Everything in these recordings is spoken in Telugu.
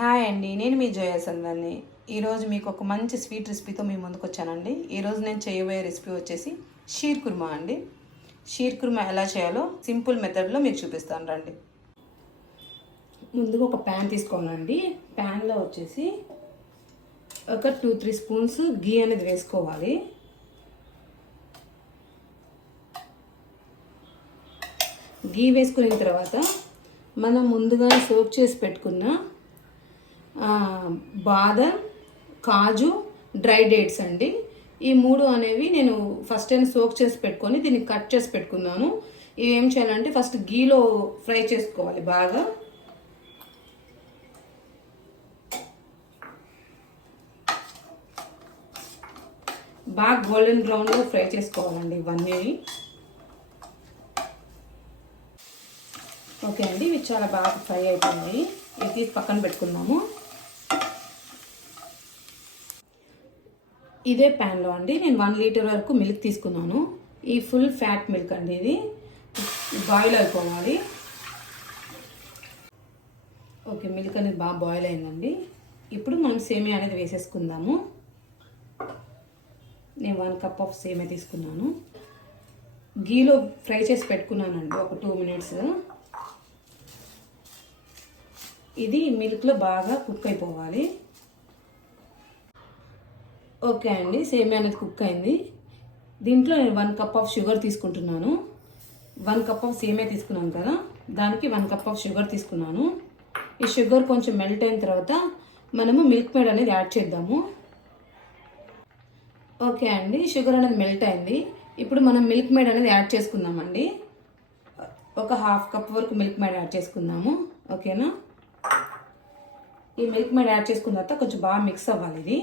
హాయ్ అండి, నేను మీ జోయా సందర్ని. ఈరోజు మీకు ఒక మంచి స్వీట్ రెసిపీతో మీ ముందుకు వచ్చానండి. ఈరోజు నేను చేయబోయే రెసిపీ వచ్చేసి షీర్ కుర్మా అండి. షీర్ కుర్మా ఎలా చేయాలో సింపుల్ మెథడ్లో మీకు చూపిస్తాను రండి. ముందుగా ఒక ప్యాన్ తీసుకోవాలండి. ప్యాన్లో వచ్చేసి ఒక 2-3 స్పూన్స్ గీ అనేది వేసుకోవాలి. గీ వేసుకున్న తర్వాత మనం ముందుగా సోక్ చేసి పెట్టుకున్న బాదం, కాజు, డ్రై డేట్స్ అండి. ఈ మూడు అనేవి నేను ఫస్ట్ టైం సోక్ చేసి పెట్టుకొని దీన్ని కట్ చేసి పెట్టుకున్నాను. ఇవి ఏం చేయాలంటే ఫస్ట్ గీలో ఫ్రై చేసుకోవాలి. బాగా గోల్డెన్ బ్రౌన్లో ఫ్రై చేసుకోవాలండి ఇవన్నీ. ఓకే అండి, ఇవి చాలా బాగా ఫ్రై అయిపోయింది. ఇవి తీసి పక్కన పెట్టుకుందాము. ఇదే ప్యాన్లో అండి నేను 1 లీటర్ వరకు మిల్క్ తీసుకున్నాను. ఈ ఫుల్ ఫ్యాట్ మిల్క్ అండి. ఇది బాయిల్ అయిపోవాలి. ఓకే, మిల్క్ అనేది బాగా బాయిల్ అయిందండి. ఇప్పుడు మనం సేమియా అనేది వేసేసుకుందాము. నేను 1 కప్ ఆఫ్ సేమియా తీసుకున్నాను. గీలో ఫ్రై చేసి పెట్టుకున్నానండి ఒక 2 మినిట్స్. ఇది మిల్క్లో బాగా కుక్ అయిపోవాలి. ఓకే అండి, సేమియా అనేది కుక్ అయింది. దీంట్లో నేను 1 కప్ ఆఫ్ షుగర్ తీసుకుంటున్నాను. 1 కప్ ఆఫ్ సేమియా తీసుకున్నాను కదా, దానికి 1 కప్ ఆఫ్ షుగర్ తీసుకున్నాను. ఈ షుగర్ కొంచెం మెల్ట్ అయిన తర్వాత మనము మిల్క్ మేడ్ అనేది యాడ్ చేద్దాము. ఓకే అండి, షుగర్ అనేది మెల్ట్ అయింది. ఇప్పుడు మనం మిల్క్ మేడ్ అనేది యాడ్ చేసుకుందామండి. ఒక 1/2 కప్ వరకు మిల్క్ మేడ్ యాడ్ చేసుకుందాము. ఓకేనా? ఈ మిల్క్ మేడ్ యాడ్ చేసుకున్న తర్వాత కొంచెం బాగా మిక్స్ అవ్వాలి. ఇది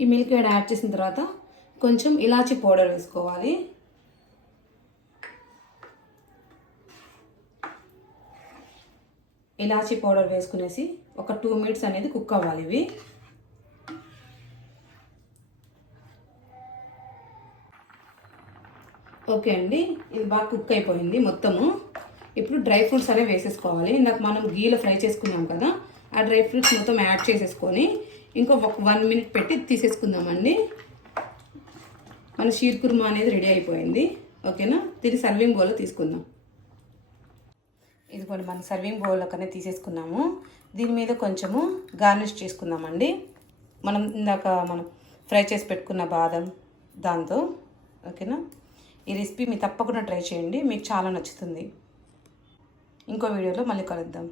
ఈ మిల్క్ మేడ్ యాడ్ చేసిన తర్వాత కొంచెం ఇలాచీ పౌడర్ వేసుకోవాలి. ఇలాచీ పౌడర్ వేసుకునేసి ఒక 2 మినిట్స్ అనేది కుక్ అవ్వాలి ఇవి. ఓకే అండి, ఇది బాగా కుక్ అయిపోయింది మొత్తము. ఇప్పుడు డ్రై ఫ్రూట్స్ అనేవి వేసేసుకోవాలి. ఇందాక మనం గీలో ఫ్రై చేసుకున్నాం కదా, ఆ డ్రై ఫ్రూట్స్ మొత్తం యాడ్ చేసేసుకొని ఇంకో 1 మినిట్ పెట్టి తీసేసుకుందామండి. మన షీర్ కుర్మా అనేది రెడీ అయిపోయింది. ఓకేనా? దీన్ని సర్వింగ్ బౌల్లో తీసుకుందాం. ఇదిగోండి, మన సర్వింగ్ బౌల్లోకనే తీసేసుకున్నాము. దీని మీద కొంచెము గార్నిష్ చేసుకుందామండి. ఇందాక మనం ఫ్రై చేసి పెట్టుకున్న బాదం దాంతో. ఓకేనా? ఈ రెసిపీ మీరు తప్పకుండా ట్రై చేయండి, మీకు చాలా నచ్చుతుంది. ఇంకో వీడియోలో మళ్ళీ కలుద్దాం.